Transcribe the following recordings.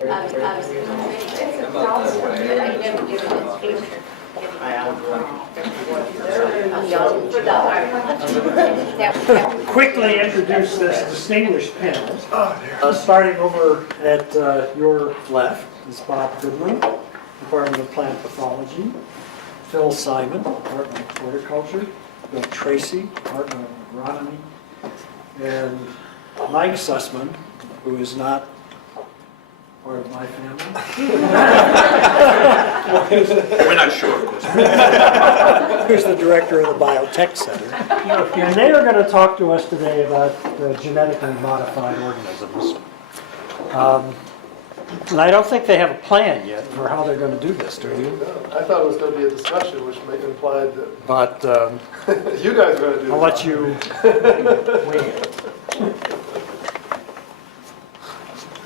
Quickly introduce this distinguished panel. Starting over at your left is Bob Goodwin, Department of Plant Pathology. Phil Simon, Department of Horticulture. Bill Tracy, Department of Agronomy. And Mike Sussman, who is not part of my family. We're not sure, of course. Who's the director of the Biotech Center. And they are going to talk to us today about genetically modified organisms. And I don't think they have a plan yet for how they're going to do this, do you? No, I thought it was going to be a discussion, which may imply that But you guys are going to do it. I'll let you weigh in.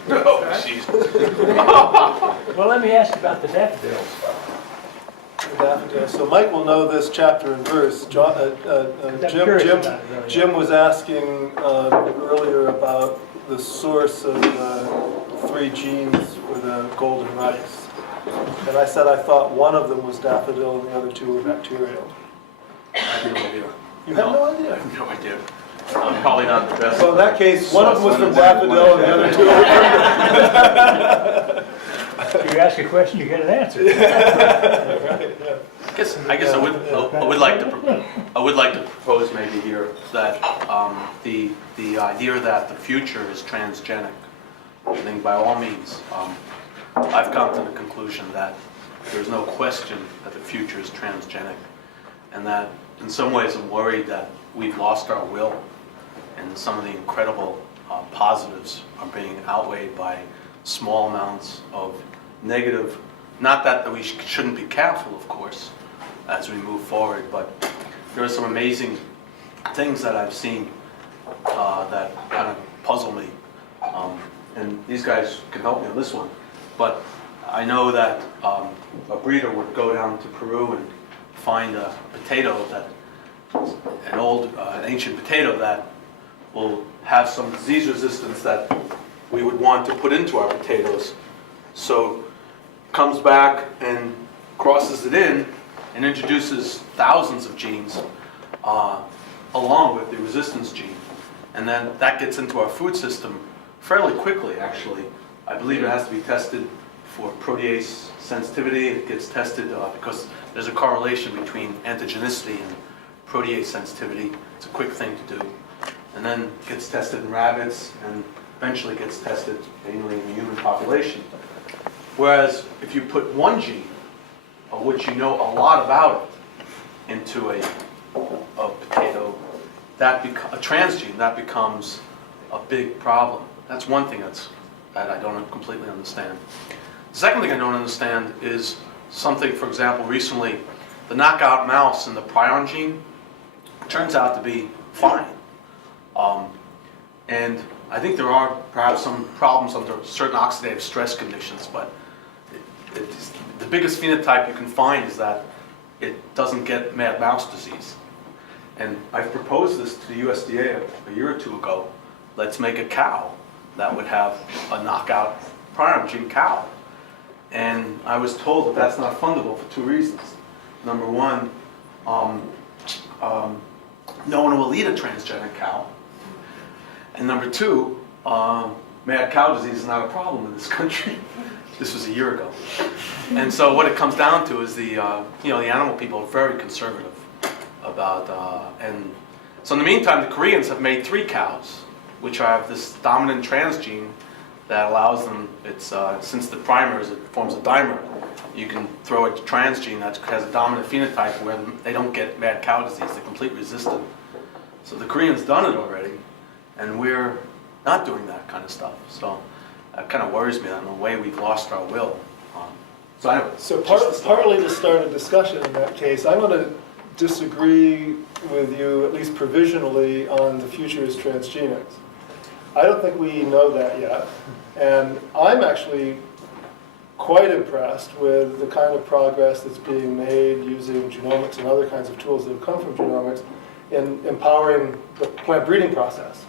Oh, jeez. Well, let me ask about the daffodils. Daffodil. So Mike will know this chapter and verse. Jim was asking earlier about the source of the 3 genes for the golden rice. And I said I thought one of them was daffodil and the other 2 were bacterial. I have no idea. You have no idea? I have no idea. I'm probably not the best. So in that case, one of them was from daffodil and the other 2 were from If you ask a question, you get an answer. I guess I would like to propose maybe here that the idea that the future is transgenic. I think by all means, I've come to the conclusion that there's no question that the future is transgenic, and that in some ways I'm worried that we've lost our will, and some of the incredible positives are being outweighed by small amounts of negative. Not that we shouldn't be careful, of course, as we move forward, but there are some amazing things that I've seen that kind of puzzle me. And these guys can help me on this one. But I know that a breeder would go down to Peru and find a potato that, an ancient potato that will have some disease resistance that we would want to put into our potatoes. So comes back and crosses it in and introduces thousands of genes along with the resistance gene. And then that gets into our food system fairly quickly, actually. I believe it has to be tested for protease sensitivity. It gets tested because there's a correlation between antigenicity and protease sensitivity. It's a quick thing to do. And then it gets tested in rabbits and eventually gets tested mainly in the human population. Whereas if you put one gene, of which you know a lot about it, into a potato, a transgene, that becomes a big problem. That's one thing that I don't completely understand. The second thing I don't understand is something, for example, recently, the knockout mouse in the prion gene turns out to be fine. And I think there are perhaps some problems under certain oxidative stress conditions, but the biggest phenotype you can find is that it doesn't get mad mouse disease. And I've proposed this to the USDA a year or 2 ago. Let's make a cow that would have a knockout prion gene cow. And I was told that that's not fundable for 2 reasons. Number one, no one will eat a transgenic cow. And number 2, mad cow disease is not a problem in this country. This was a year ago. And so what it comes down to is the animal people are very conservative about, and so in the meantime, the Koreans have made 3 cows, which have this dominant transgene that allows them, since the primers, it forms a dimer, you can throw a transgene that has a dominant phenotype where they don't get mad cow disease, they're completely resistant. So the Koreans done it already, and we're not doing that kind of stuff. So that kind of worries me that in a way we've lost our will. So anyway. So partly to start a discussion in that case, I'm going to disagree with you, at least provisionally, on the future is transgenics. I don't think we know that yet. And I'm actually quite impressed with the kind of progress that's being made using genomics and other kinds of tools that have come from genomics in empowering the plant breeding process.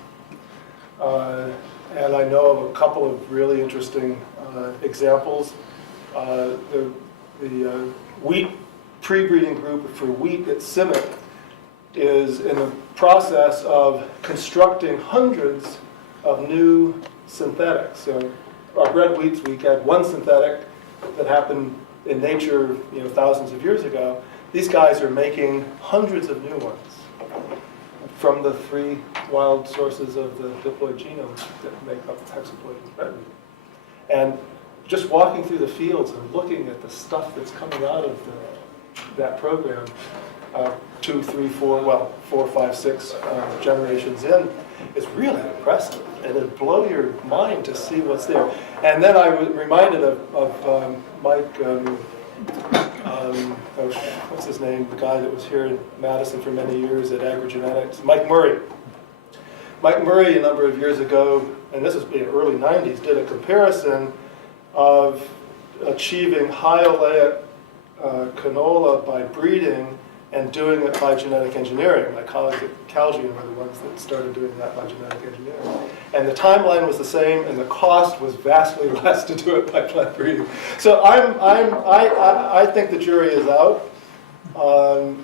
And I know of a couple of really interesting examples. The wheat pre-breeding group for wheat at Simic is in the process of constructing hundreds of new synthetics. So our bred wheats, we had one synthetic that happened in nature, thousands of years ago. These guys are making hundreds of new ones from the 3 wild sources of the diploid genome that make up hexaploid red wheat. And just walking through the fields and looking at the stuff that's coming out of that program, 2, 3, 4, 4, 5, 6 generations in, is really impressive. And it'd blow your mind to see what's there. And then I was reminded of Mike, what's his name, the guy that was here in Madison for many years at Agrogenetics, Mike Murray. Mike Murray, a number of years ago, and this was in the early 90s, did a comparison of achieving high oleic canola by breeding and doing it by genetic engineering. My colleagues at Calgene were the ones that started doing that by genetic engineering. And the timeline was the same, and the cost was vastly less to do it by plant breeding. So I think the jury is out.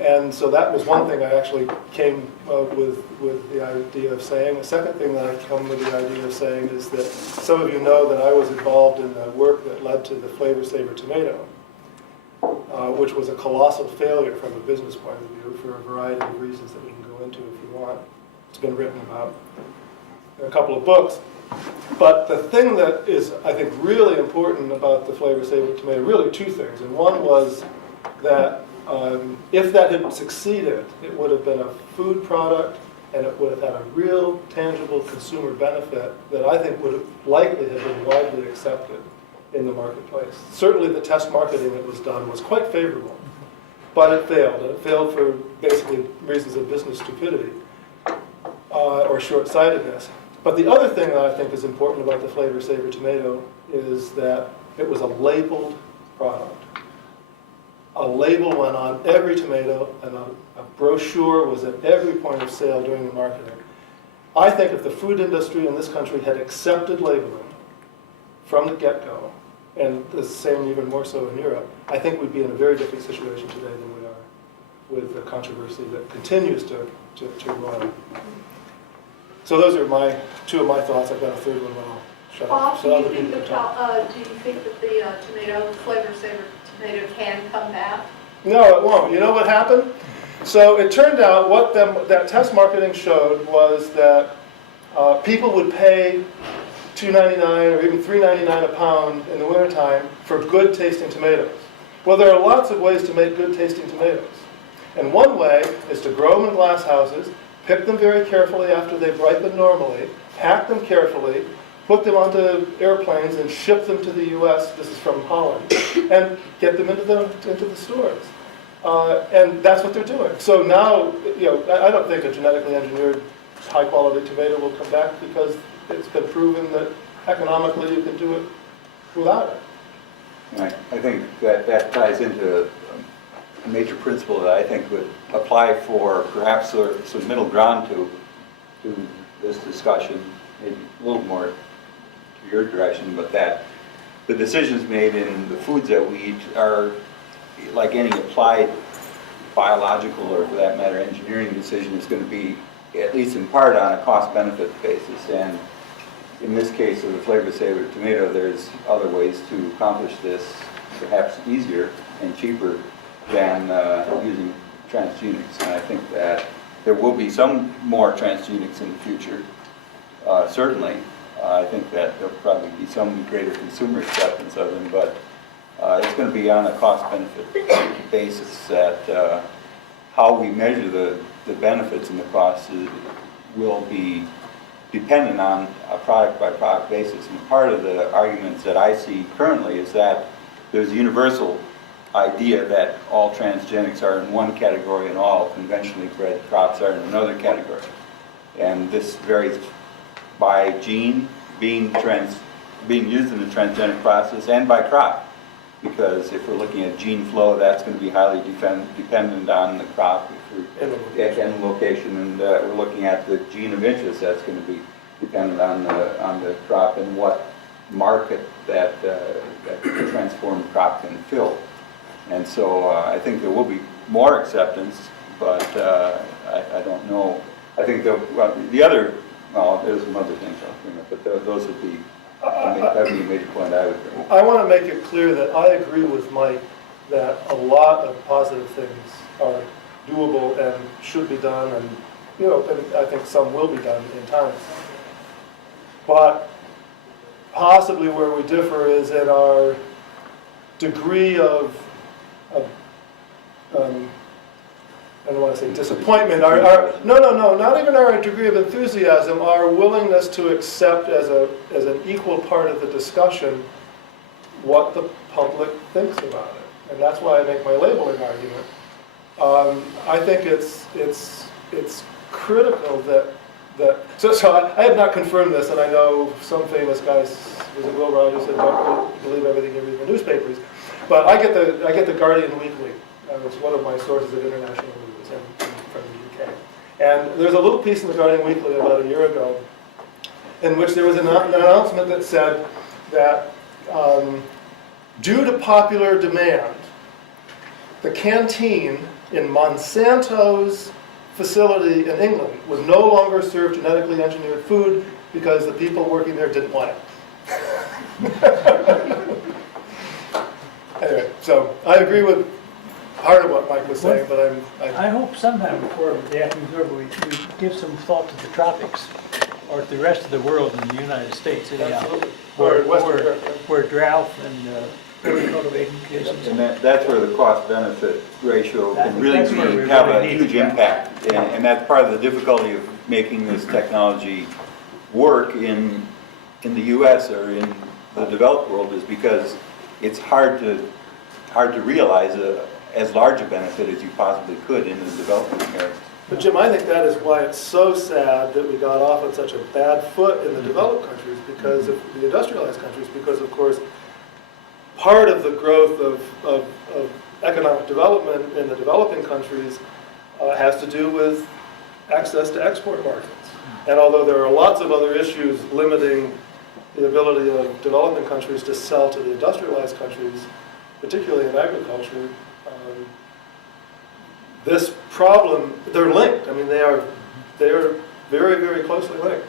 And so that was one thing I actually came with the idea of saying. The second thing that I come with the idea of saying is that some of you know that I was involved in the work that led to the Flavor Saver tomato, which was a colossal failure from a business point of view for a variety of reasons that we can go into if you want. It's been written about in a couple of books. But the thing that is, I think, really important about the Flavor Saver tomato, really two things. And one was that if that had succeeded, it would have been a food product and it would have had a real tangible consumer benefit that I think would have likely have been widely accepted in the marketplace. Certainly the test marketing that was done was quite favorable, but it failed. And it failed for basically reasons of business stupidity or short-sightedness. But the other thing that I think is important about the Flavor Saver tomato is that it was a labeled product. A label went on every tomato, and a brochure was at every point of sale during the marketing. I think if the food industry in this country had accepted labeling from the get-go, and the same even more so in Europe, I think we'd be in a very different situation today than we are with the controversy that continues to run. So those are two of my thoughts. I've got a third one, but I'll shut Bob, up. do you think that the Flavor Saver tomato can come back? No, it won't. You know what happened? So it turned out what that test marketing showed was that people would pay $2.99 or even $3.99 a pound in the wintertime for good tasting tomatoes. Well, there are lots of ways to make good tasting tomatoes. And one way is to grow them in glass houses, pick them very carefully after they've ripened normally, pack them carefully, put them onto airplanes and ship them to the U.S., this is from Holland, and get them into the stores. And that's what they're doing. So now, I don't think a genetically engineered high-quality tomato will come back because it's been proven that economically you can do it without it. I think that ties into a major principle that I think would apply for perhaps some middle ground to this discussion, maybe a little more to your direction, but that the decisions made in the foods that we eat are like any applied biological or for that matter engineering decision is going to be at least in part on a cost-benefit basis. And in this case of the Flavor Saver tomato, there's other ways to accomplish this perhaps easier and cheaper than using transgenics. And I think that there will be some more transgenics in the future, certainly. I think that there'll probably be some greater consumer acceptance of them, but it's going to be on a cost-benefit basis that how we measure the benefits and the costs will be dependent on a product-by-product basis. And part of the arguments that I see currently is that there's a universal idea that all transgenics are in one category and all conventionally bred crops are in another category. And this varies by gene being used in the transgenic process and by crop. Because if we're looking at gene flow, that's going to be highly dependent on the crop and location. And we're looking at the gene of interest, that's going to be dependent on the crop and what market that transformed crop can fill. And so I think there will be more acceptance, but I don't know. I think there's some other things I'll bring up, but those would be, that would be a major point I would bring. I want to make it clear that I agree with Mike that a lot of positive things are doable and should be done, and and I think some will be done in time. But possibly where we differ is in our degree of I don't want to say disappointment. No, not even our degree of enthusiasm. Our willingness to accept as an equal part of the discussion what the public thinks about it, and that's why I make my labeling argument. I think it's critical that so I have not confirmed this, and I know some famous guys, was it Will Rogers, said don't believe everything you read in the newspapers, but I get the Guardian Weekly. It's one of my sources of international news from the UK. And there's a little piece in the Guardian Weekly about a year ago in which there was an announcement that said that due to popular demand, the canteen in Monsanto's facility in England would no longer serve genetically engineered food because the people working there didn't want it. Anyway, so I agree with part of what Mike was saying, but I hope sometime before the afternoon's over, we give some thought to the tropics, or to the rest of the world in the United States, anyhow. Absolutely. Or Western Europe. Where drought and cultivating conditions. And that's where the cost-benefit ratio I can think really that's where we have a really need huge to go. impact. And that's part of the difficulty of making this technology work in the US or in the developed world, is because it's hard to realize as large a benefit as you possibly could in the developing areas. But Jim, I think that is why it's so sad that we got off on such a bad foot in the developed countries, because of the industrialized countries, because of course part of the growth of economic development in the developing countries has to do with access to export markets. And although there are lots of other issues limiting the ability of developing countries to sell to the industrialized countries, particularly in agriculture, this problem, they're linked. I mean, they are very, very closely linked.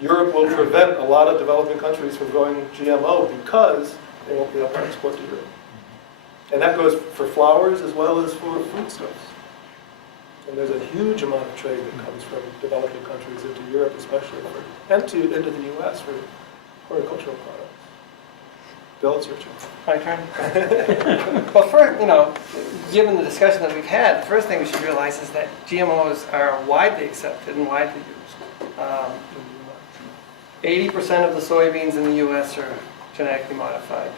Europe will prevent a lot of developing countries from growing GMO because they won't be able to export to Europe. And that goes for flowers as well as for foodstuffs. And there's a huge amount of trade that comes from developing countries into Europe especially, and into the US for horticultural products. Bill, it's your turn. My turn? Well, first, given the discussion that we've had, the first thing we should realize is that GMOs are widely accepted and widely used. 80% of the soybeans in the US are genetically modified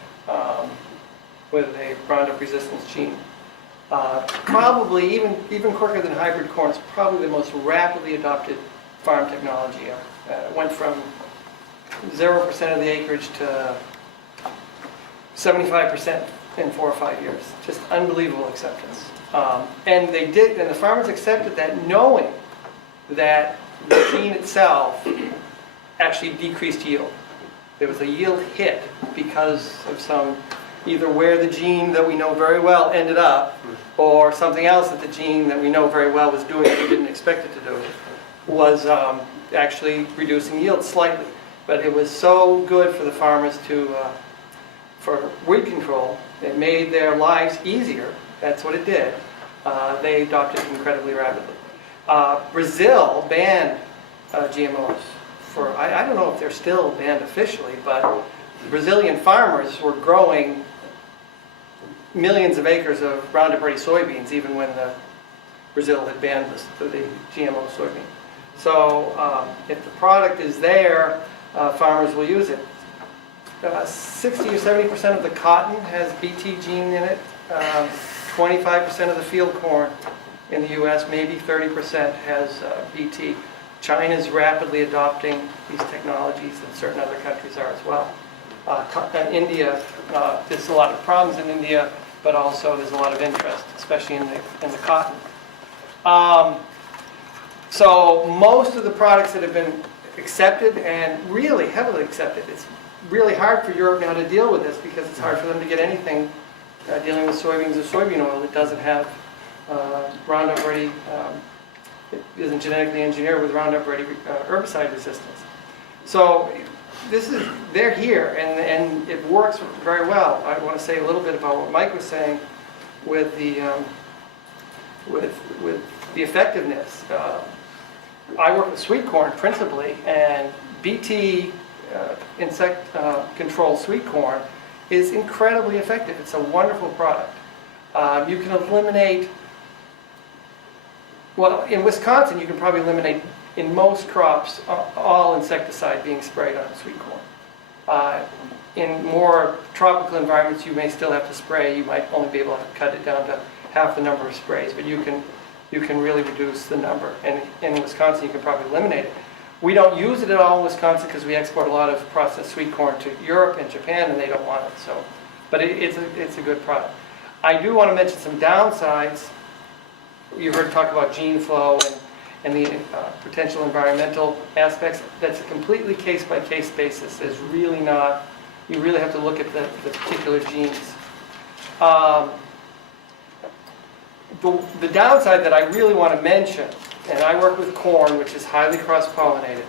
with a Roundup resistance gene. Probably, even quicker than hybrid corn, it's probably the most rapidly adopted farm technology. It went from 0% of the acreage to 75% in 4 or 5 years. Just unbelievable acceptance. And the farmers accepted that knowing that the gene itself actually decreased yield. There was a yield hit because of either where the gene that we know very well ended up, or something else that the gene that we know very well was doing that we didn't expect it to do, was actually reducing yield slightly. But it was so good for the farmers for weed control. It made their lives easier. That's what it did. They adopted it incredibly rapidly. Brazil banned GMOs for, I don't know if they're still banned officially, but Brazilian farmers were growing millions of acres of Roundup Ready soybeans even when Brazil had banned the GMO soybean. So if the product is there, farmers will use it. 60 or 70% of the cotton has Bt gene in it. 25% of the field corn in the US, maybe 30% has Bt. China's rapidly adopting these technologies, and certain other countries are as well. India, there's a lot of problems in India, but also there's a lot of interest, especially in the cotton. So most of the products that have been accepted, and really heavily accepted, it's really hard for Europe now to deal with this because it's hard for them to get anything dealing with soybeans or soybean oil that doesn't have Roundup Ready, it isn't genetically engineered with Roundup Ready herbicide resistance. So they're here and it works very well. I want to say a little bit about what Mike was saying with the effectiveness. I work with sweet corn principally, and BT insect control sweet corn is incredibly effective. It's a wonderful product. You can eliminate, well, in Wisconsin, you can probably eliminate in most crops all insecticide being sprayed on sweet corn. In more tropical environments, you may still have to spray. You might only be able to cut it down to half the number of sprays, but you can really reduce the number. And in Wisconsin, you can probably eliminate it. We don't use it at all in Wisconsin because we export a lot of processed sweet corn to Europe and Japan, and they don't want it. So, but it's a good product. I do want to mention some downsides. You heard talk about gene flow and the potential environmental aspects. That's a completely case-by-case basis. There's really not. You really have to look at the particular genes. The downside that I really want to mention, and I work with corn, which is highly cross-pollinated,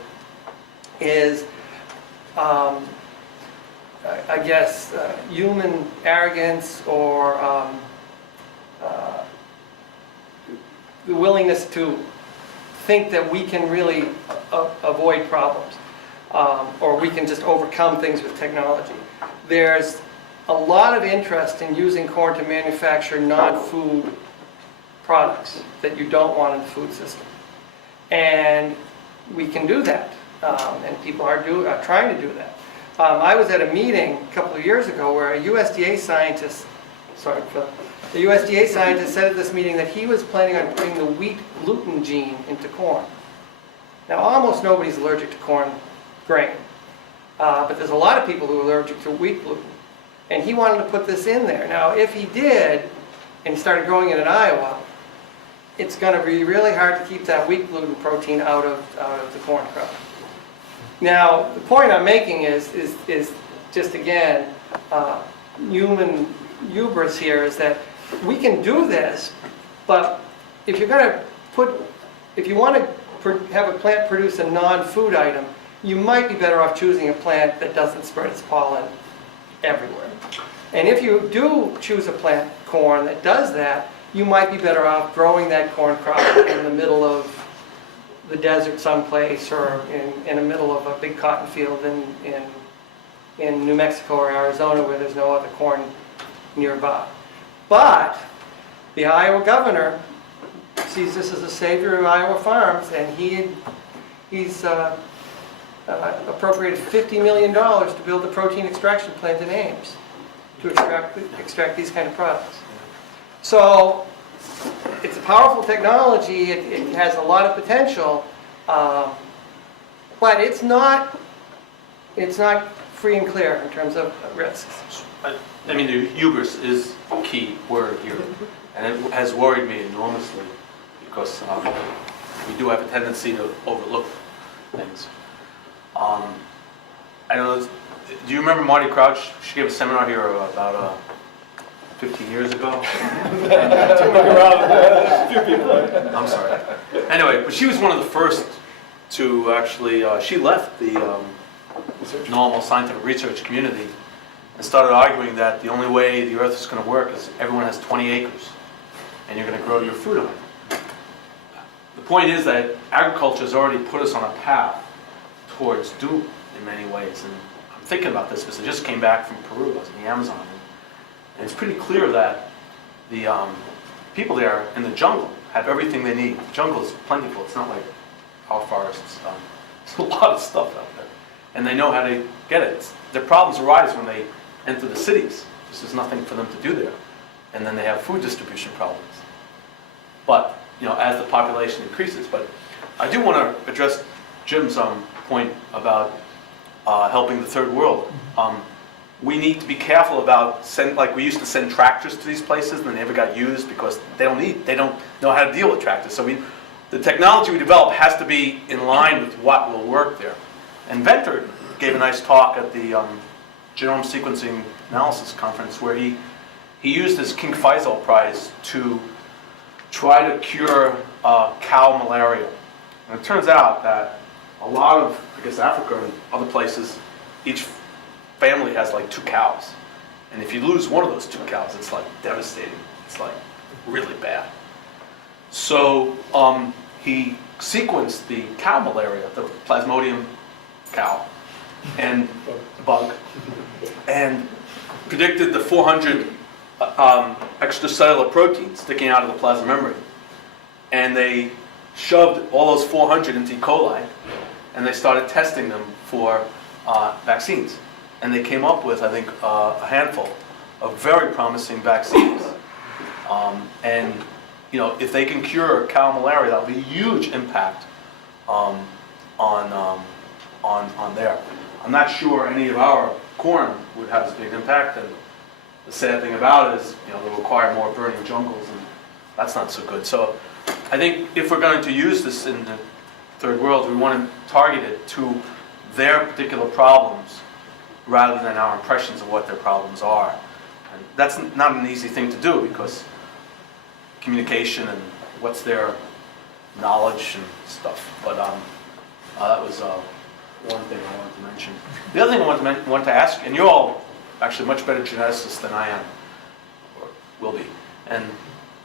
is, I guess, human arrogance or the willingness to think that we can really avoid problems, or we can just overcome things with technology. There's a lot of interest in using corn to manufacture non-food products that you don't want in the food system. And we can do that, and people are trying to do that. I was at a meeting a couple of years ago where a USDA scientist, the USDA scientist said at this meeting that he was planning on putting the wheat gluten gene into corn. Now, almost nobody's allergic to corn grain, but there's a lot of people who are allergic to wheat gluten. And he wanted to put this in there. Now, if he did, and he started growing it in Iowa, it's going to be really hard to keep that wheat gluten protein out of the corn crop. Now, the point I'm making is just again, human hubris here is that we can do this, but if you're going to if you want to have a plant produce a non-food item, you might be better off choosing a plant that doesn't spread its pollen everywhere. And if you do choose a plant, corn, that does that, you might be better off growing that corn crop in the middle of the desert someplace, or in the middle of a big cotton field in New Mexico or Arizona where there's no other corn nearby. But the Iowa governor sees this as a savior of Iowa farms, and he's appropriated $50 million to build a protein extraction plant in Ames to extract these kind of products. So it's a powerful technology. It has a lot of potential, but it's not free and clear in terms of risks. I mean, the hubris is a key word here, and it has worried me enormously because we do have a tendency to overlook things. I know. Do you remember Marty Crouch? She gave a seminar here about 15 years ago. I'm sorry. Anyway, but she was one of the first to actually. She left the normal scientific research community and started arguing that the only way the earth is going to work is everyone has 20 acres and you're going to grow your food on it. The point is that agriculture has already put us on a path towards doom in many ways. And I'm thinking about this because I just came back from Peru. I was in the Amazon. And it's pretty clear that the people there in the jungle have everything they need. The jungle is plentiful. It's not like our forests. There's a lot of stuff out there. And they know how to get it. Their problems arise when they enter the cities. There's nothing for them to do there. And then they have food distribution problems. But, as the population increases. But I do want to address Jim's point about helping the third world. We need to be careful about like we used to send tractors to these places and they never got used because they don't know how to deal with tractors. So the technology we develop has to be in line with what will work there. And Vector gave a nice talk at the genome sequencing analysis conference where he used his King Faisal Prize to try to cure cow malaria. And it turns out that a lot of, I guess, Africa and other places, each family has like 2 cows. And if you lose one of those 2 cows, it's like devastating. It's like really bad. So he sequenced the cow malaria, the Plasmodium cow, and bug, and predicted the 400 extracellular proteins sticking out of the plasma membrane. And they shoved all those 400 into E. coli, and they started testing them for vaccines. And they came up with, I think, a handful of very promising vaccines. And you know, if they can cure cow malaria, that'll be a huge impact on there. I'm not sure any of our corn would have as big an impact, and the sad thing about it is, you know, they'll require more burning jungles, and that's not so good. So I think if we're going to use this in the third world, we want to target it to their particular problems rather than our impressions of what their problems are. And that's not an easy thing to do because communication and what's their knowledge and stuff. But that was one thing I wanted to mention. The other thing I wanted to ask, and you're all actually much better geneticists than I am, or will be, and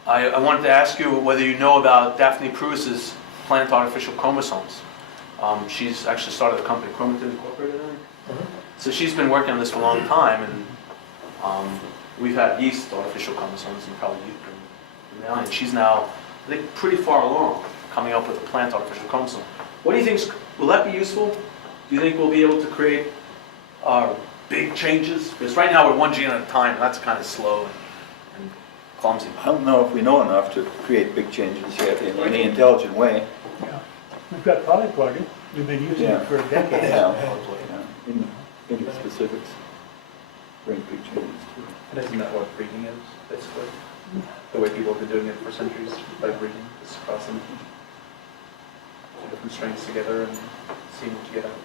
I wanted to ask you whether you know about Daphne Pruis's plant artificial chromosomes. She's actually started a company, Chromatin Incorporated, I think. So she's been working on this for a long time, and we've had yeast artificial chromosomes and probably and she's now, I think, pretty far along coming up with a plant artificial chromosome. What do you think, will that be useful? Do you think we'll be able to create big changes? Because right now we're 1 gene at a time, and that's kind of slow and clumsy. I don't know if we know enough to create big changes yet in any intelligent way. Yeah. We've got polyploidy. We've been using it for decades. Yeah. In the specifics, bring big changes too. And isn't that what breeding is, basically? The way people have been doing it for centuries by breeding, just crossing different strains together and seeing what you get out.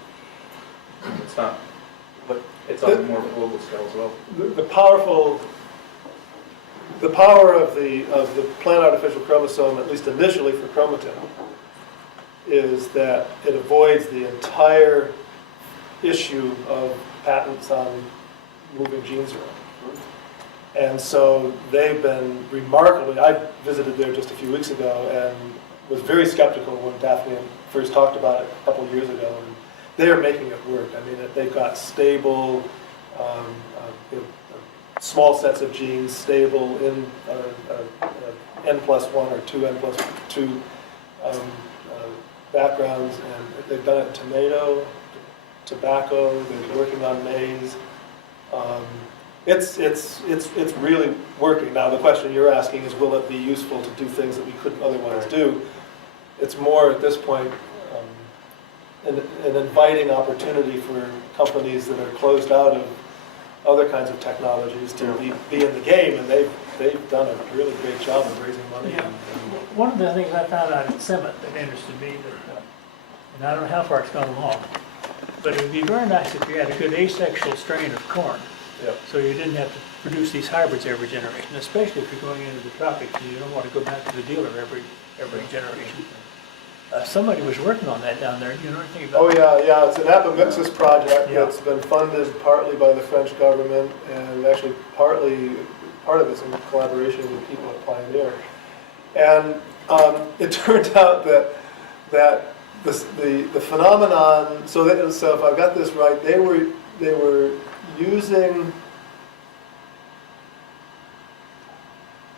It's not, but it's on a more global scale as well. The power of the plant artificial chromosome, at least initially for chromatin, is that it avoids the entire issue of patents on moving genes around. And so they've been remarkably, I visited there just a few weeks ago and was very skeptical when Daphne first talked about it a couple of years ago. And they're making it work. I mean, they've got stable, small sets of genes, stable in N+1 or 2N+2 backgrounds. And they've done it in tomato, tobacco, they're working on maize. It's really working. Now the question you're asking is, will it be useful to do things that we couldn't otherwise do? It's more at this point an inviting opportunity for companies that are closed out of other kinds of technologies to be in the game, and they've done a really great job of raising money. Yeah. One of the things I found out at Summit that interested me, and I don't know how far it's gone along, but it would be very nice if you had a good asexual strain of corn. Yep. So you didn't have to produce these hybrids every generation, especially if you're going into the tropics and you don't want to go back to the dealer every generation. Somebody was working on that down there. Do you know anything about Oh that? yeah. It's an Apomixis project Yeah. that's been funded partly by the French government and actually part of it's in collaboration with people at Pioneer. And it turned out that the phenomenon. So if I've got this right, they were using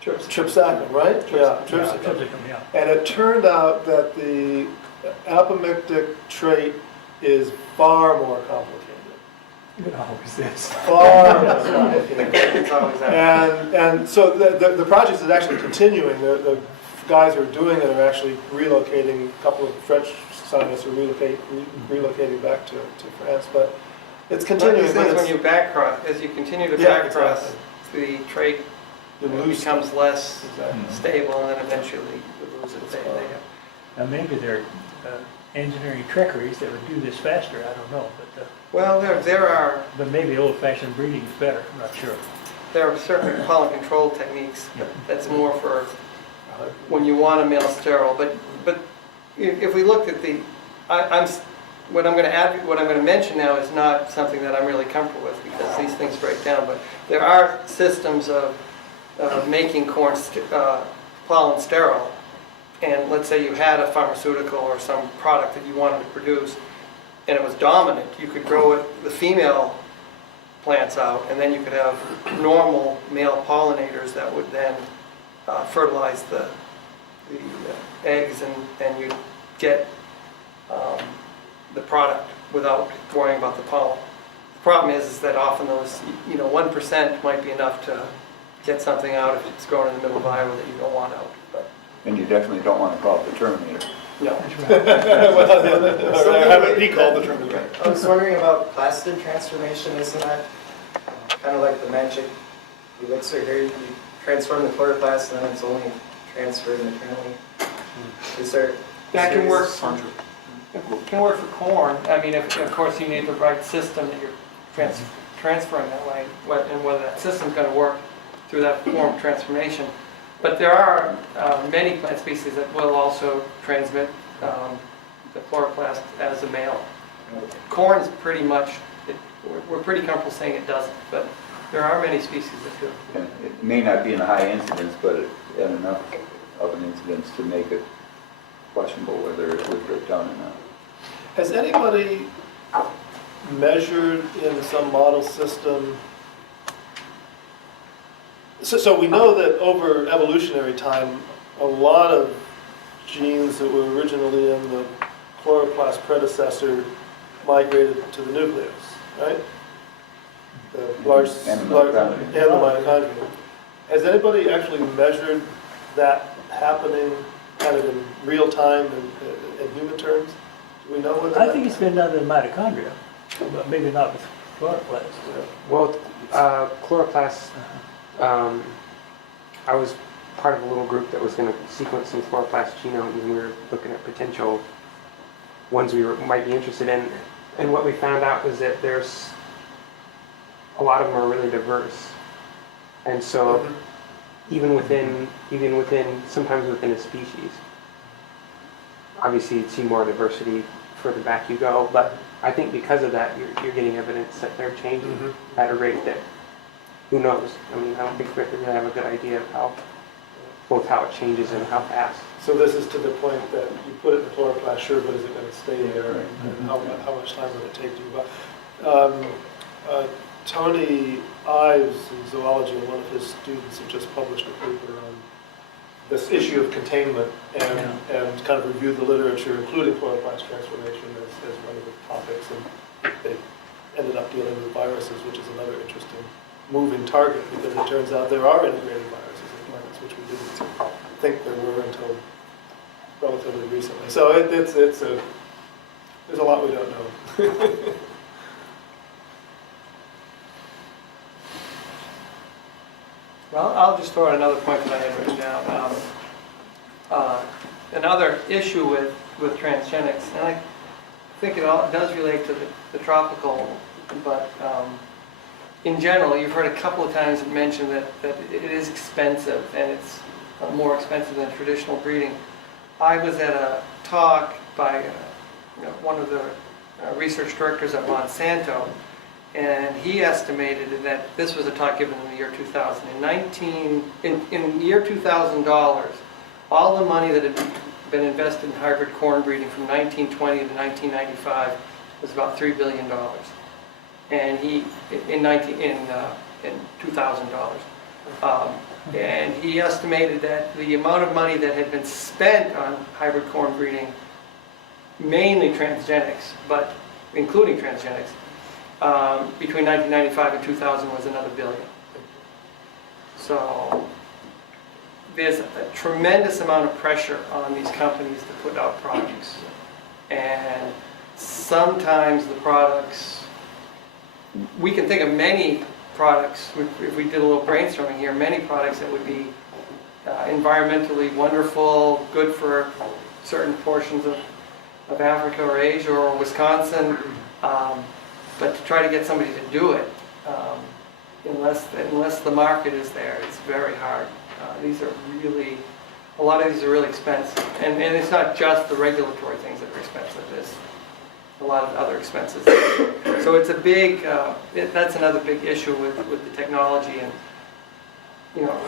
trypsacum, right? Yeah, trypsacum. Trypsacum, yeah. And it turned out that the apomictic trait is far more complicated. It always is. Far more complicated. It's always that. And so the project is actually continuing. The guys who are doing it are actually relocating. A couple of French scientists are relocating back to France, but it's One of continuing. these things when you backcross, as you continue to Yeah, backcross, exactly. the trait You lose becomes less Exactly. stable, and then eventually you lose it. Now, maybe they're engineering trickeries that would do this faster, I don't know, Well, but maybe old-fashioned breeding is better, I'm not sure. there are certain pollen control techniques that's more for when you want a male sterile. But if we looked at what I'm going to mention now is not something that I'm really comfortable with because these things break down. But there are systems of making corn pollen sterile. And let's say you had a pharmaceutical or some product that you wanted to produce, and it was dominant. You could grow the female plants out, and then you could have normal male pollinators that would then fertilize the eggs, and you'd get the product without worrying about the pollen. The problem is that often those, 1% might be enough to get something out if it's grown in the middle of Iowa that you don't want out. But And you definitely don't want to call it the Terminator. no. Or have it be called the Terminator. I was wondering about plastid transformation, isn't that kind of like the magic elixir here? You transform the chloroplast and then it's only transferred internally. Is there... That can work. Sandra. It can work for corn. I mean, of course, you need the right system that you're transferring that way, and whether that system's going to work through that form of transformation. But there are many plant species that will also transmit the chloroplast as a male. Corn's pretty much, we're pretty comfortable saying it doesn't, but there are many species that do. And it may not be in a high incidence, but it had enough of an incidence to make it questionable whether it would break down or not. Has anybody measured in some model system? So we know that over evolutionary time, a lot of genes that were originally in the chloroplast predecessor migrated to the nucleus, right? The large And the and the mitochondrion. Has anybody actually measured that happening kind of in real time in human terms? Do we know whether I think it's been done in mitochondria, but maybe not with chloroplast. Well, chloroplast, I was part of a little group that was going to sequence some chloroplast genomes, and we were looking at potential ones might be interested in. And what we found out was that there's a lot of them are really diverse, and so even within sometimes within a species, obviously you'd see more diversity further back you go. But I think because of that, you're getting evidence that they're changing at a rate that, who knows? I mean, I don't think we really have a good idea of both how it changes and how fast. So this is to the point that you put it in the chloroplast, sure, but is it going to stay there? And how much time will it take to move up? Tony Ives in zoology, one of his students, have just published a paper on this issue of containment and kind of reviewed the literature, including chloroplast transformation as one of the topics. And they ended up dealing with viruses, which is another interesting moving target, because it turns out there are integrated viruses in plants, which we didn't think there were until relatively recently. So there's a lot we don't know. Well, I'll just throw out another point that I had written down. Another issue with transgenics, and I think it all does relate to the tropical, but in general, you've heard a couple of times it mentioned that it is expensive, and it's more expensive than traditional breeding. I was at a talk by one of the research directors at Monsanto, and he estimated that this was a talk given in the year 2000. In the year $2,000, all the money that had been invested in hybrid corn breeding from 1920 to 1995 was about $3 billion. And in $2,000. And he estimated that the amount of money that had been spent on hybrid corn breeding, mainly transgenics, but including transgenics, between 1995 and 2000 was another $1 billion. So there's a tremendous amount of pressure on these companies to put out products. And sometimes the products, we can think of many products, if we did a little brainstorming here, many products that would be environmentally wonderful, good for certain portions of Africa or Asia or Wisconsin, but to try to get somebody to do it, unless the market is there, it's very hard. A lot of these are really expensive. And it's not just the regulatory things that are expensive, there's a lot of other expenses. So it's a big, that's another big issue with the technology. And, you know,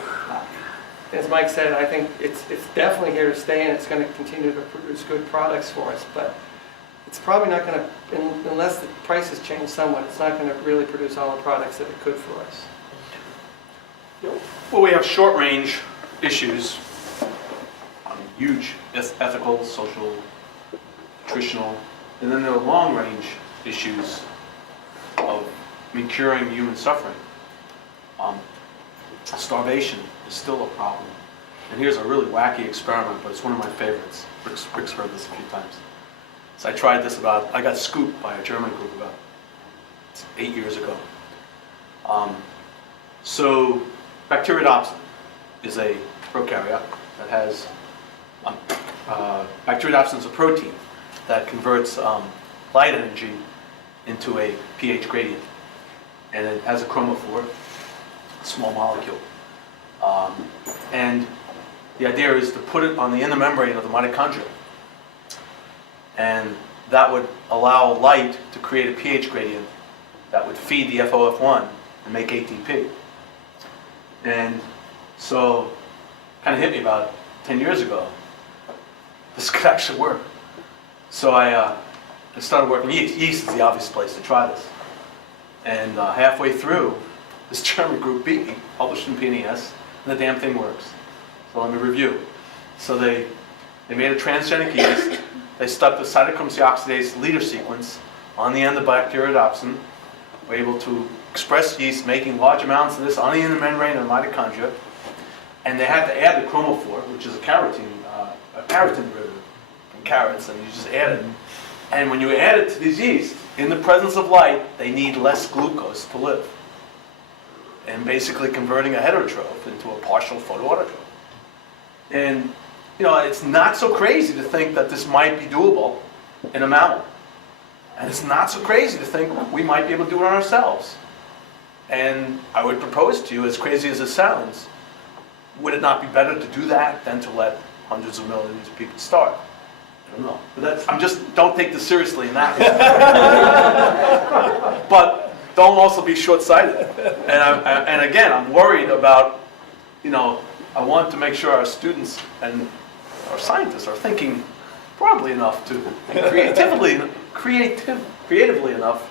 as Mike said, I think it's definitely here to stay, and it's going to continue to produce good products for us. But it's probably not going to, unless the prices change somewhat, it's not going to really produce all the products that it could for us. Well, we have short-range issues, huge ethical, social, nutritional, and then there are long-range issues of curing human suffering. Starvation is still a problem. And here's a really wacky experiment, but it's one of my favorites. Rick's heard this a few times. So I tried this I got scooped by a German group about 8 years ago. So Bacteroidopsin is a prokaryote that has, Bacteroidopsin is a protein that converts light energy into a pH gradient. And it has a chromophore, a small molecule. And the idea is to put it on the inner membrane of the mitochondria. And that would allow light to create a pH gradient that would feed the FOF1 and make ATP. And so, kind of hit me about 10 years ago. This could actually work. So I started working yeast. Yeast is the obvious place to try this. And halfway through, this German group beat me, published in PNAS, and the damn thing works. So let me review. So they made a transgenic yeast. They stuck the cytochrome C oxidase leader sequence on the end of Bacteroidopsin. Were able to express yeast making large amounts of this on the inner membrane of the mitochondria. And they had to add the chromophore, which is a keratin derivative from carrots, and you just add it. And when you add it to these yeast, in the presence of light, they need less glucose to live. And basically converting a heterotroph into a partial photoautotrope. And, you know, it's not so crazy to think that this might be doable in a mammal. And it's not so crazy to think we might be able to do it on ourselves. And I would propose to you, as crazy as it sounds, would it not be better to do that than to let hundreds of millions of people starve? I don't know. But don't take this seriously in that way. But don't also be short-sighted. And again, I'm worried about, you know, I want to make sure our students and our scientists are thinking broadly enough to, and creatively enough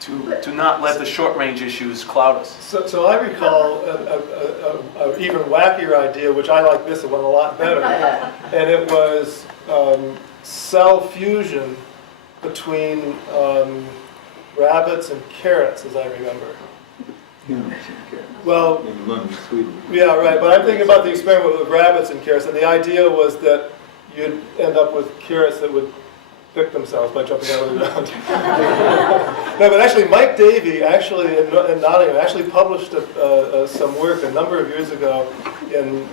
to not let the short-range issues cloud us. So I recall an even wackier idea, which I like this one a lot better, and it was cell fusion between rabbits and carrots, as I remember. Well, In Lund, Sweden. yeah, right, but I'm thinking about the experiment with rabbits and carrots, and the idea was that you'd end up with carrots that would pick themselves by jumping out of the ground. No, but actually, Mike Davey, actually in Nottingham, actually published some work a number of years ago in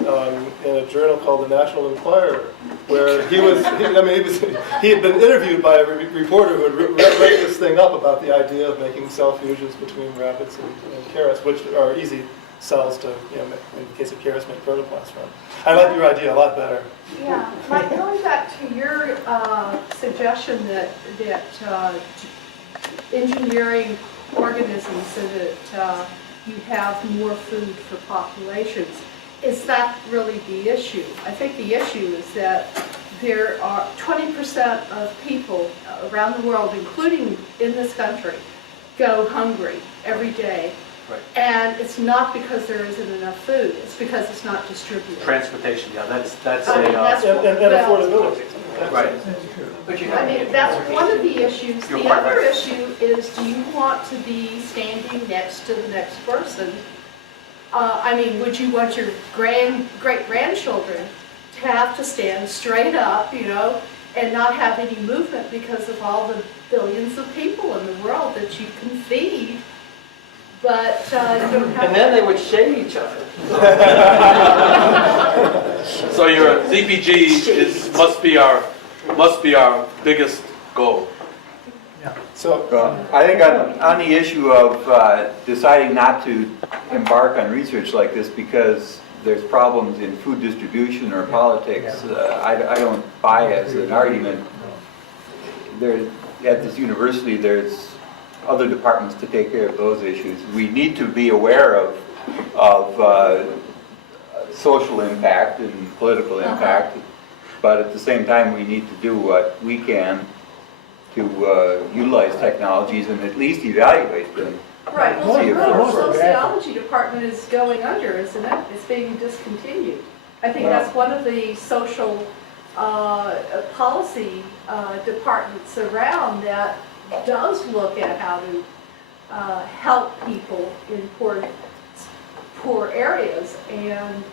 a journal called The National Enquirer, where he had been interviewed by a reporter who had read this thing up about the idea of making cell fusions between rabbits and carrots, which are easy cells to, you know, in the case of carrots, make protoplasts from. I like your idea a lot better. Yeah, Mike, going back to your suggestion that engineering organisms so that you have more food for populations, is that really the issue? I think the issue is that there are 20% of people around the world, including in this country, go hungry every day. Right. And it's not because there isn't enough food, it's because it's not distributed. Transportation, yeah, that's I mean, that's And affordability. right. I mean, that's one of the issues. You're The quite other right. issue is, do you want to be standing next to the next person? I mean, would you want your great-grandchildren to have to stand straight up, you know, and not have any movement because of all the billions of people in the world that you can feed but you don't have. And then they would shade each other. So your ZPG must be our biggest goal. So, I think on the issue of deciding not to embark on research like this because there's problems in food distribution or politics, I don't buy as an argument. There, at this university, there's other departments to take care of those issues. We need to be aware of social impact and political impact, but at the same time, we need to do what we can to utilize technologies and at least evaluate them. Right, well, See if the it works. sociology department is going under, isn't it? It's being discontinued. I think that's one of the social policy departments around that does look at how to help people in poor areas, and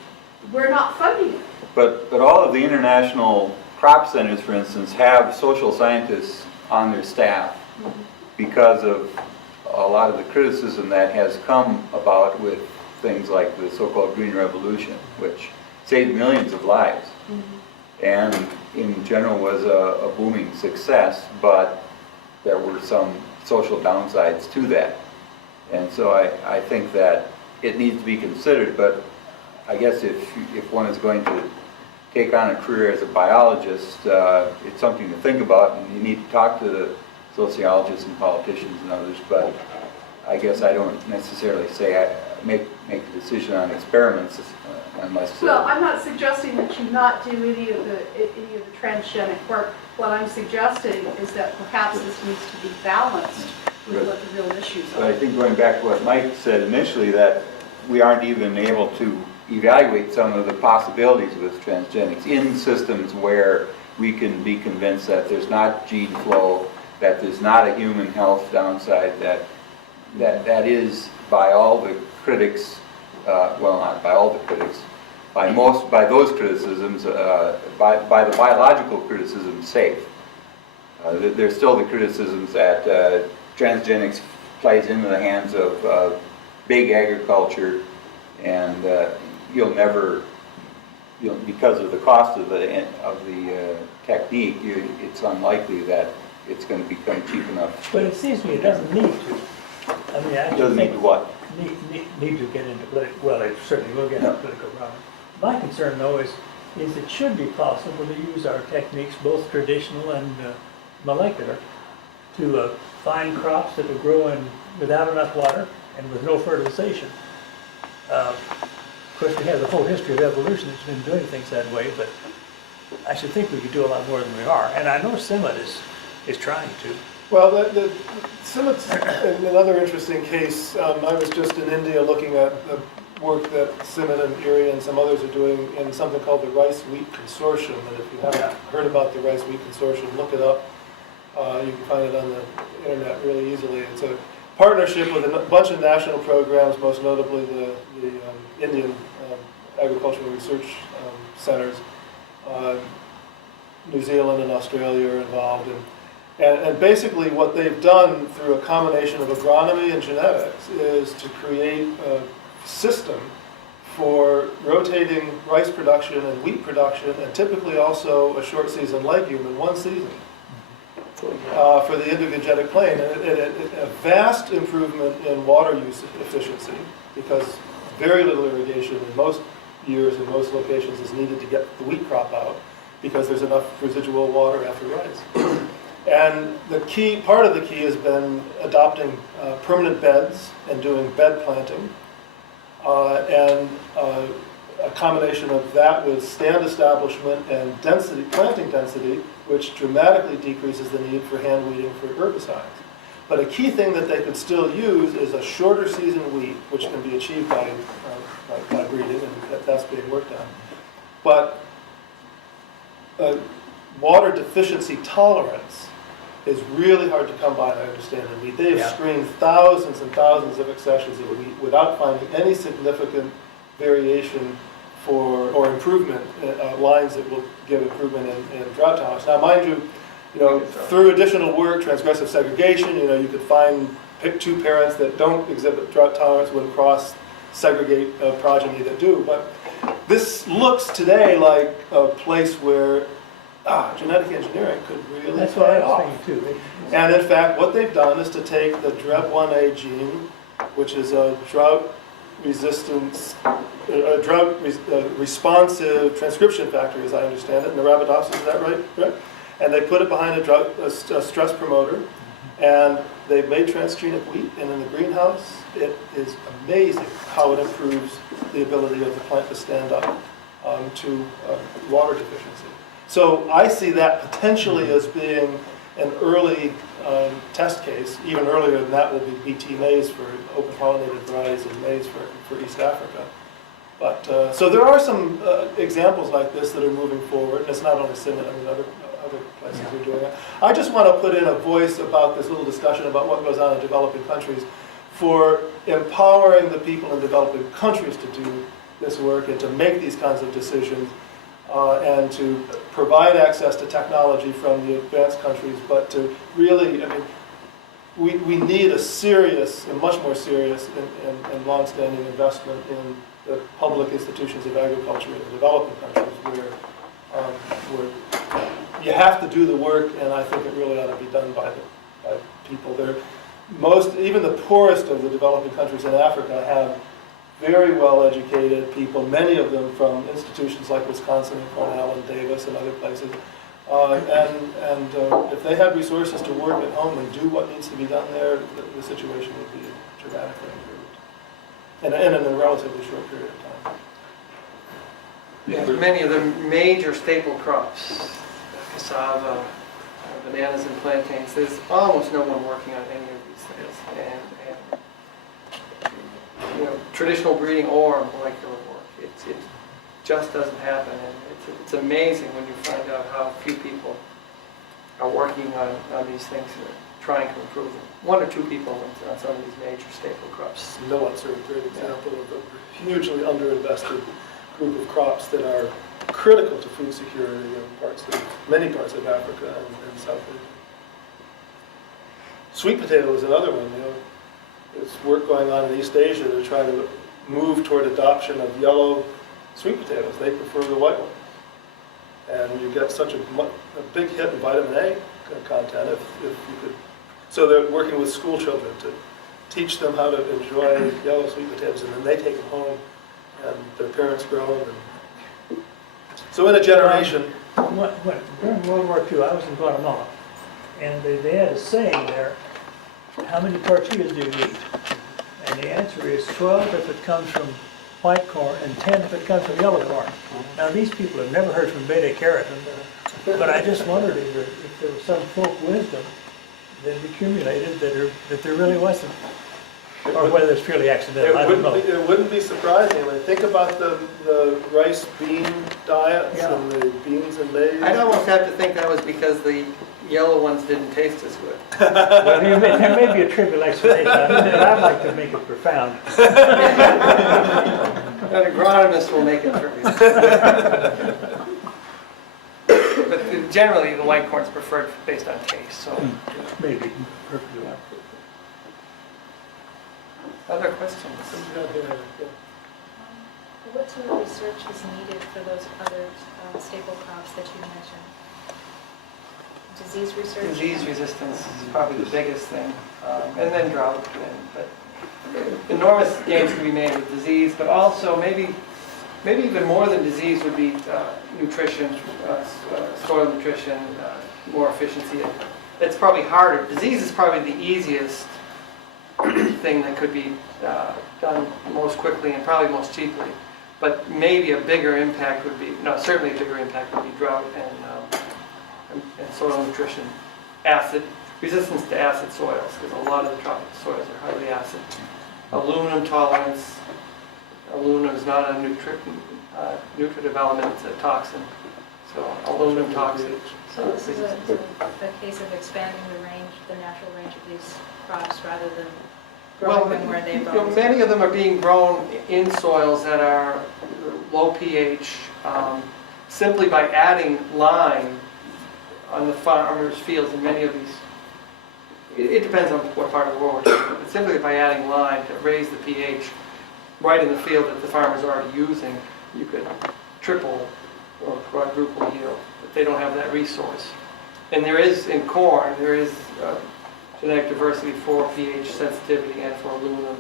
we're not funding it. But all of the international crop centers, for instance, have social scientists on their staff because of a lot of the criticism that has come about with things like the so-called Green Revolution, which saved millions of lives and in general was a booming success, but there were some social downsides to that. And so I think that it needs to be considered, but I guess if one is going to take on a career as a biologist, it's something to think about, and you need to talk to the sociologists and politicians and others, but I guess I don't necessarily say I make a decision on experiments unless... Well, I'm not suggesting that you not do any of the transgenic work. What I'm suggesting is that perhaps this needs to be balanced with what the real issues But I are. think going back to what Mike said initially, that we aren't even able to evaluate some of the possibilities with transgenics in systems where we can be convinced that there's not gene flow, that there's not a human health downside, that is by all the critics, well, not by all the critics, by those criticisms, by the biological criticism, safe. There's still the criticisms that transgenics plays into the hands of big agriculture, and you'll never, because of the cost of the technique, it's unlikely that it's going to become cheap enough. But it seems to me it doesn't need to. I mean, I It doesn't need to what? Need to get into political, well, it certainly will get into political realm. My concern, though, is it should be possible to use our techniques, both traditional and molecular, to find crops that will grow without enough water and with no fertilization. Of course, we have the whole history of evolution that's been doing things that way, but I should think we could do a lot more than we are. And I know Summit is trying to. well, the Summit's another interesting case. I was just in India looking at the work that Simon and Erie and some others are doing in something called the Rice Wheat Consortium. And if you haven't heard about the Rice Wheat Consortium, look it up. You can find it on the internet really easily. It's a partnership with a bunch of national programs, most notably the Indian agricultural research centers. New Zealand and Australia are involved. And basically what they've done through a combination of agronomy and genetics is to create a system for rotating rice production and wheat production, and typically also a short season legume in one season for the Indo-Gangetic Plain. And a vast improvement in water use efficiency, because very little irrigation in most years in most locations is needed to get the wheat crop out, because there's enough residual water after rice. And the key, part of the key has been adopting permanent beds and doing bed planting. And a combination of that with stand establishment and density, planting density, which dramatically decreases the need for hand weeding for herbicides. But a key thing that they could still use is a shorter season wheat, which can be achieved by breeding, and that's being worked on. But water deficiency tolerance is really hard to come by, I understand, in wheat. They have screened thousands and thousands of accessions of wheat without finding any significant variation or improvement, lines that will give improvement in drought tolerance. Now, mind you, through additional work, transgressive segregation, you could find pick two parents that don't exhibit drought tolerance would segregate a progeny that do. But this looks today like a place where genetic engineering could really That's what I pay was off. thinking too. And in fact, what they've done is to take the DREB1A gene, which is a drought responsive transcription factor, as I understand it, in Arabidopsis, is that right? Right? And they put it behind a stress promoter, and they've made transgenic wheat, and in the greenhouse, it is amazing how it improves the ability of the plant to stand up to water deficiency. So I see that potentially as being an early test case. Even earlier than that will be BT maize for open pollinated varieties of maize for East Africa. But so there are some examples like this that are moving forward, and it's not only Simon, I mean other places are doing it. I just want to put in a voice about this little discussion about what goes on in developing countries for empowering the people in developing countries to do this work and to make these kinds of decisions. And to provide access to technology from the advanced countries, but to really, I mean, we need a much more serious and long-standing investment in the public institutions of agriculture in the developing countries where you have to do the work, and I think it really ought to be done by people. Even the poorest of the developing countries in Africa have very well-educated people, many of them from institutions like Wisconsin and Cornell and Davis and other places. If they had resources to work at home and do what needs to be done there, the situation would be dramatically improved. And in a relatively short period of time. Yeah, many of the major staple crops, cassava, bananas and plantains, there's almost no one working on any of these things. And traditional breeding or molecular work, it just doesn't happen. And it's amazing when you find out how few people are working on these things, trying to improve them. One or two people on some of these major staple crops. Millet's are a great example of a hugely underinvested group of crops that are critical to food security in many parts of Africa and South Asia. Sweet potato is another one. There's work going on in East Asia to try to move toward adoption of yellow sweet potatoes. They prefer the white ones. And you get such a big hit in vitamin A content if you could. So they're working with school children to teach them how to enjoy yellow sweet potatoes, and then they take them home, and their parents grow them. So in a generation. During World War II, I was in Guatemala, and they had a saying there, how many tortillas do you eat? And the answer is 12 if it comes from white corn and 10 if it comes from yellow corn. Now these people have never heard from beta carotene, but I just wondered if there was some folk wisdom that accumulated that there really wasn't. Or whether it's purely accidental, I don't know. It wouldn't be surprising. I mean, think about the rice bean diets and the beans and maize. I'd almost have to think that was because the yellow ones didn't taste as good. Well, there may be a trivial explanation, but I'd like to make it profound. An agronomist will make it trivial. But generally, the white corn's preferred based on taste, so. Maybe, perfectly. Other questions? What sort of research is needed for those other staple crops that you mentioned? Disease research? Disease resistance is probably the biggest thing, and then drought. But enormous gains can be made with disease, but also maybe even more than disease would be nutrition, soil nutrition, more efficiency. It's probably harder. Disease is probably the easiest thing that could be done most quickly and probably most cheaply. But maybe a bigger impact would be, certainly a bigger impact would be drought and soil nutrition. Resistance to acid soils, because a lot of the tropical soils are highly acid. Aluminum tolerance. Aluminum is not a nutritive element, it's a toxin. So aluminum toxic. So this is a case of expanding the natural range of these crops rather than growing them where they've always been. Many of them are being grown in soils that are low pH, simply by adding lime on the farmers' fields in many of these it depends on what part of the world we're talking about. But simply by adding lime to raise the pH right in the field that the farmer's already using, you could triple or quadruple yield, but they don't have that resource. And there is, in corn, there is genetic diversity for pH sensitivity and for aluminum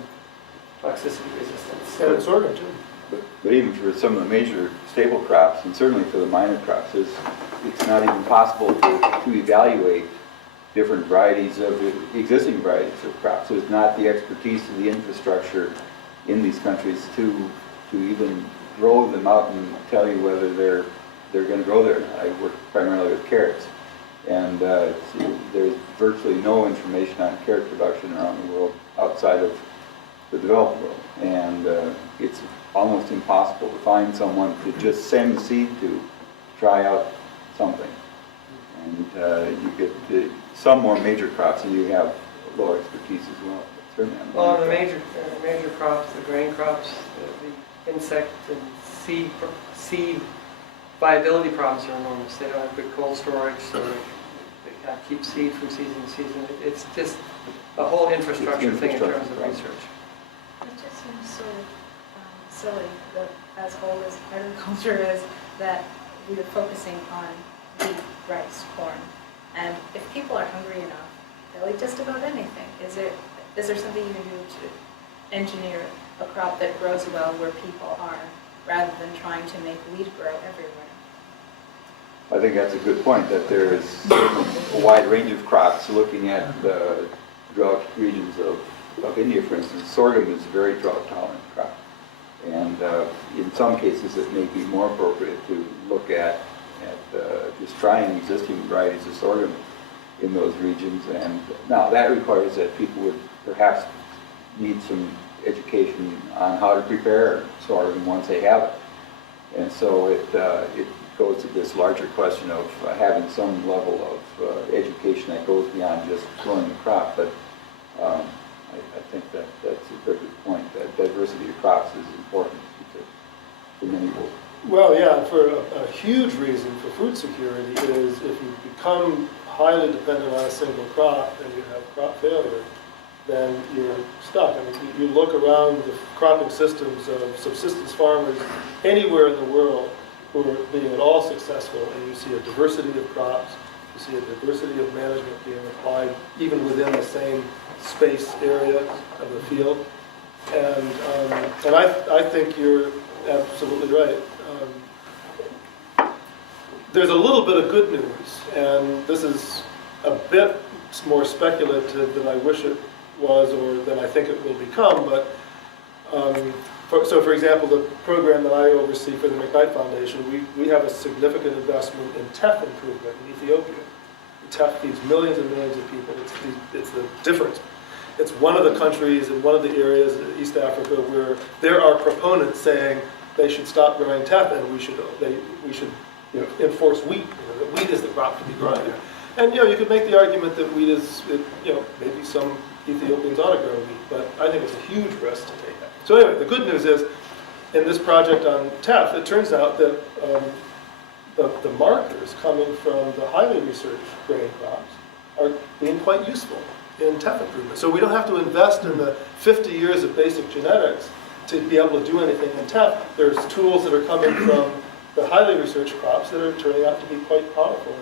toxicity resistance. And it's sorghum too. But even for some of the major staple crops, and certainly for the minor crops, it's not even possible to evaluate different varieties of existing varieties of crops. So it's not the expertise of the infrastructure in these countries to even grow them out and tell you whether they're going to grow there or not. I work primarily with carrots, and there's virtually no information on carrot production around the world outside of the developed world, and it's almost impossible to find someone to just send the seed to try out something. And you get some more major crops, and you have low expertise as well. Certainly on Well, the minor major crops, the grain crops, the insect and seed viability problems are enormous. They don't have good cold storage, so they can't keep seed from season to season. It's just a whole infrastructure thing in terms of research. It just seems sort of silly that as old as agriculture is, that we are focusing on wheat, rice, corn. And if people are hungry enough, they'll eat just about anything. Is there something you can do to engineer a crop that grows well where people are, rather than trying to make wheat grow everywhere? I think that's a good point, that there is a wide range of crops. Looking at the drought regions of India, for instance, sorghum is a very drought tolerant crop. And in some cases it may be more appropriate to look at just trying existing varieties of sorghum in those regions. And now that requires that people would perhaps need some education on how to prepare sorghum once they have it. And so it goes to this larger question of having some level of education that goes beyond just growing the crop. But I think that's a very good point, that diversity of crops is important to many people. Well, yeah, for a huge reason for food security is if you become highly dependent on a single crop and you have crop failure, then you're stuck. I mean, you look around the cropping systems of subsistence farmers anywhere in the world who are being at all successful, and you see a diversity of crops, you see a diversity of management being applied even within the same space area of the field. And I think you're absolutely right. There's a little bit of good news, and this is a bit more speculative than I wish it was or than I think it will become, but so for example, the program that I oversee for the McKnight Foundation, we have a significant investment in teff improvement in Ethiopia. Teff feeds millions and millions of people. It's the difference. It's one of the countries and one of the areas in East Africa where there are proponents saying they should stop growing teff and we should enforce wheat. That wheat is the crop to be grown there. And you could make the argument that wheat is, maybe some Ethiopians ought to grow wheat, but I think it's a huge risk to take that. So anyway, the good news is, in this project on teff, it turns out that the markers coming from the highly researched grain crops are being quite useful in teff improvement. So we don't have to invest in the 50 years of basic genetics to be able to do anything in teff. There's tools that are coming from the highly researched crops that are turning out to be quite powerful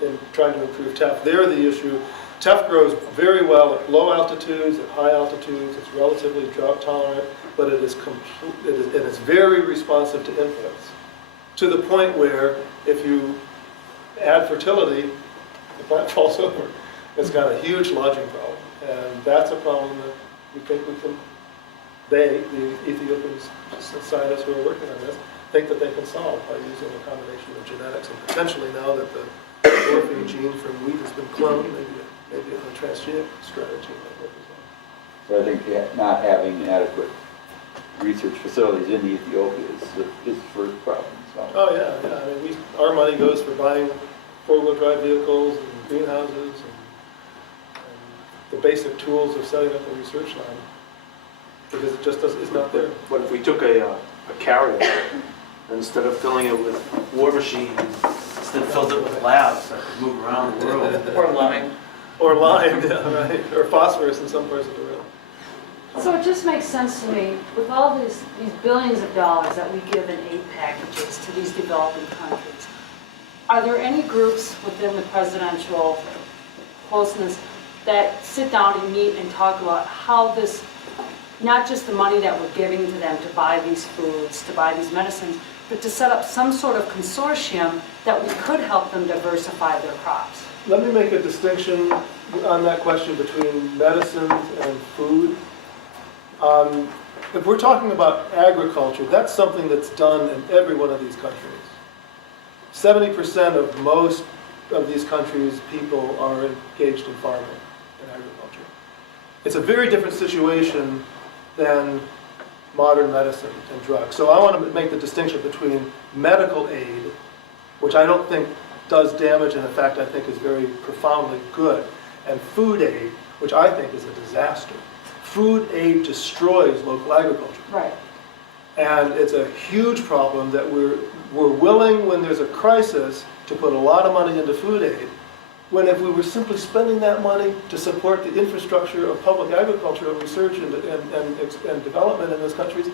in trying to improve teff. They're the issue. Teff grows very well at low altitudes, at high altitudes. It's relatively drought tolerant, but it is very responsive to inputs, to the point where if you add fertility, the plant falls over. It's got a huge lodging problem, and that's a problem that we think the Ethiopian scientists who are working on this, think that they can solve by using a combination of genetics, and potentially now that the morphine gene from wheat has been cloned, maybe a transgenic strategy might work as well. So I think not having adequate research facilities in Ethiopia is the first problem. So. Oh yeah. I mean, our money goes for buying four-wheel drive vehicles and greenhouses and the basic tools of setting up a research line, because it just is not there. What if we took a carrier, and instead of filling it with war machines, instead filled it with labs that could move around the world? Or lime. Or lime, yeah, right, or phosphorus in some parts of the world. So it just makes sense to me, with all these billions of dollars that we give in aid packages to these developing countries, are there any groups within the presidential closeness that sit down and meet and talk about how this, not just the money that we're giving to them to buy these foods, to buy these medicines, but to set up some sort of consortium that we could help them diversify their crops? Let me make a distinction on that question between medicines and food. If we're talking about agriculture, that's something that's done in every one of these countries. 70% of most of these countries' people are engaged in farming and agriculture. It's a very different situation than modern medicine and drugs. So I want to make the distinction between medical aid, which I don't think does damage and in fact I think is very profoundly good, and food aid, which I think is a disaster. Food aid destroys local agriculture. Right. And it's a huge problem that we're willing, when there's a crisis, to put a lot of money into food aid, when if we were simply spending that money to support the infrastructure of public agricultural research and development in those countries,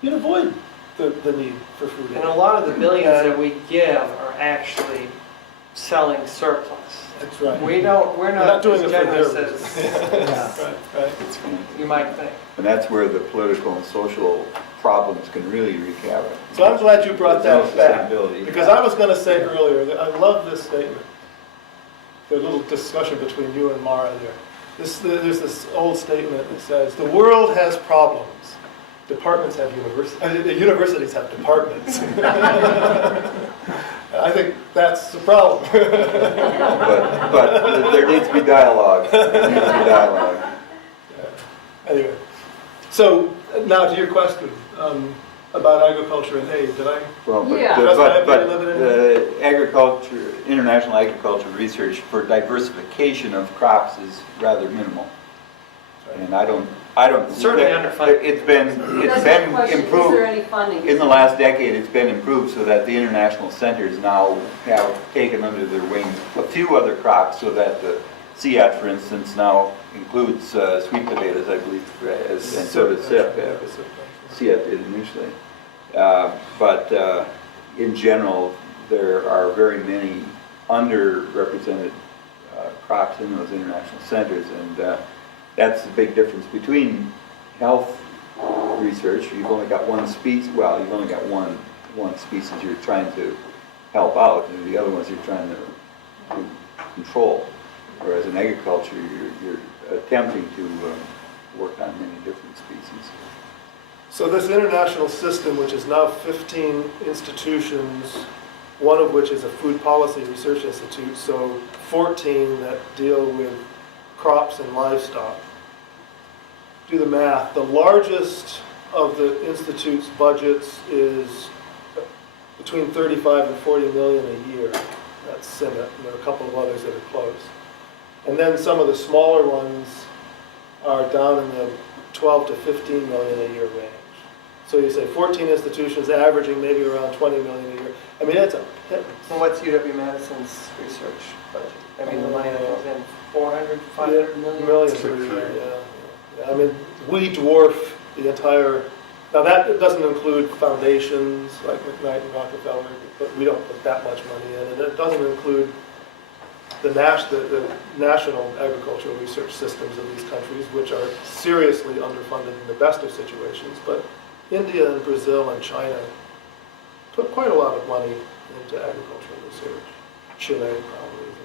you'd avoid the need for food aid. And a lot of the billions that we give are actually selling surplus. That's right. We're not doing as it for generous their as Right. you might think. And that's where the political and social problems can really wreak havoc. So I'm glad you brought that back, Sustainability. because I was going to say earlier that I love this statement. The little discussion between you and Mara there. There's this old statement that says, the world has problems. Departments have universities have departments. I think that's the problem. But there needs to be dialogue. There needs to be dialogue. Anyway, so now to your question about agriculture and aid. Did I? Well, Yeah. but agriculture, international agriculture research for diversification of crops is rather minimal. And I don't. Certainly underfunded. It's been That's my question. improved. Is there any funding? In the last decade, it's been improved so that the international centers now have taken under their wings a few other crops, so that the CIAT, for instance, now includes sweet potatoes, I believe, and so does CIP. CIAT did initially. But in general, there are very many underrepresented crops in those international centers, and that's the big difference between health research. You've only got one species. Well, you've only got one species you're trying to help out, and the other ones you're trying to control. Whereas in agriculture, you're attempting to work on many different species. So this international system, which is now 15 institutions, one of which is a food policy research institute, so 14 that deal with crops and livestock. Do the math. The largest of the institute's budgets is between 35 and 40 million a year. That's Senate, and there are a couple of others that are close. And then some of the smaller ones are down in the 12 to 15 million a year range. So you say 14 institutions averaging maybe around 20 million a year. I mean, that's a pittance. And what's UW-Madison's research budget? I mean, the money that comes in, 400, 500 million? Millions per year, yeah. I mean, we dwarf the entire, now that doesn't include foundations like McKnight and Rockefeller, but we don't put that much money in. And it doesn't include the national agricultural research systems of these countries, which are seriously underfunded in the best of situations. But India and Brazil and China put quite a lot of money into agricultural research. Chile probably is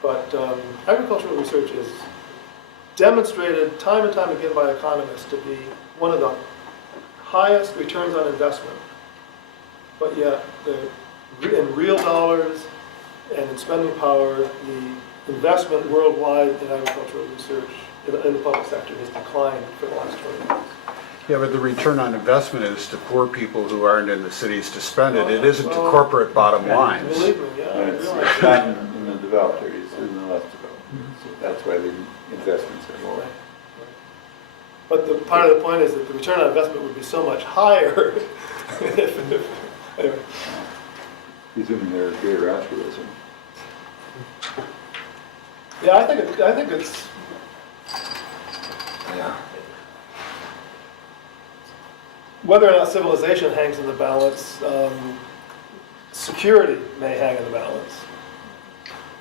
another one. But agricultural research is demonstrated time and time again by economists to be one of the highest returns on investment. But yet, in real dollars and in spending power, the investment worldwide in agricultural research in the public sector has declined for the last 20 years. Yeah, but the return on investment is to poor people who aren't in the cities to spend it. It isn't to corporate bottom lines. Believe me, yeah. I And it's realize not in the developed areas, it's in the less developed. So that's why the investments are lower. But the part of the point is that the return on investment would be so much higher anyway. Presuming there's greater altruism. Yeah, I think it's, whether or not civilization hangs in the balance, security may hang in the balance.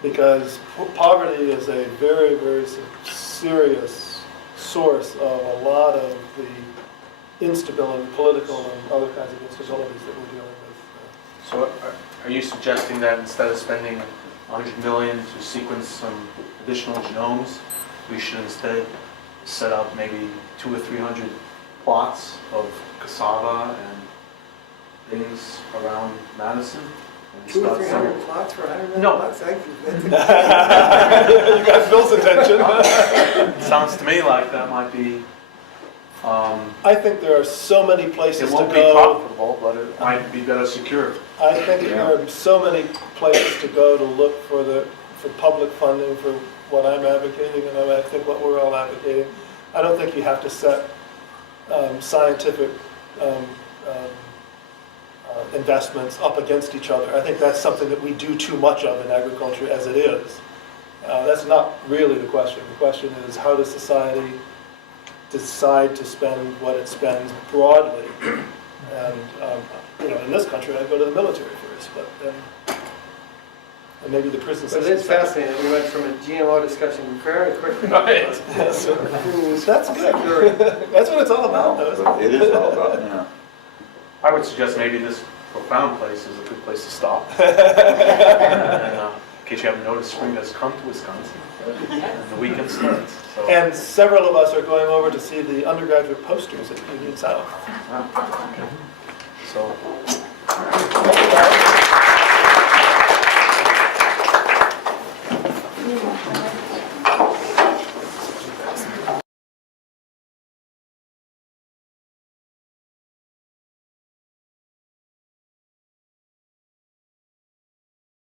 Because poverty is a very, very serious source of a lot of the instability, political and other kinds of instabilities that we're dealing with. So are you suggesting that instead of spending 100 million to sequence some additional genomes, we should instead set up maybe 200 or 300 plots of cassava and things around Madison? And 200 or start some- 300 plots for 100 million No. plots? Thank you. That's You got Phil's attention. Sounds to me like that might be, I think there are so many places it to won't be go. profitable, but it might be better secured. I think there are so many places to go to look for public funding for what I'm advocating, and I think what we're all advocating. I don't think you have to set scientific investments up against each other. I think that's something that we do too much of in agriculture as it is. That's not really the question. The question is, how does society decide to spend what it spends broadly? And in this country, I'd go to the military first, but then and maybe the prison But system. it is fascinating, we went from a GMO discussion very quickly. So, that's good. That's what it's all about, though, isn't it? It is all about, yeah. I would suggest maybe this profound place is a good place to stop. And, in case you haven't noticed, spring has come to Wisconsin, and the weekend starts. So. And several of us are going over to see the undergraduate posters at Union South. So. Thank you, guys.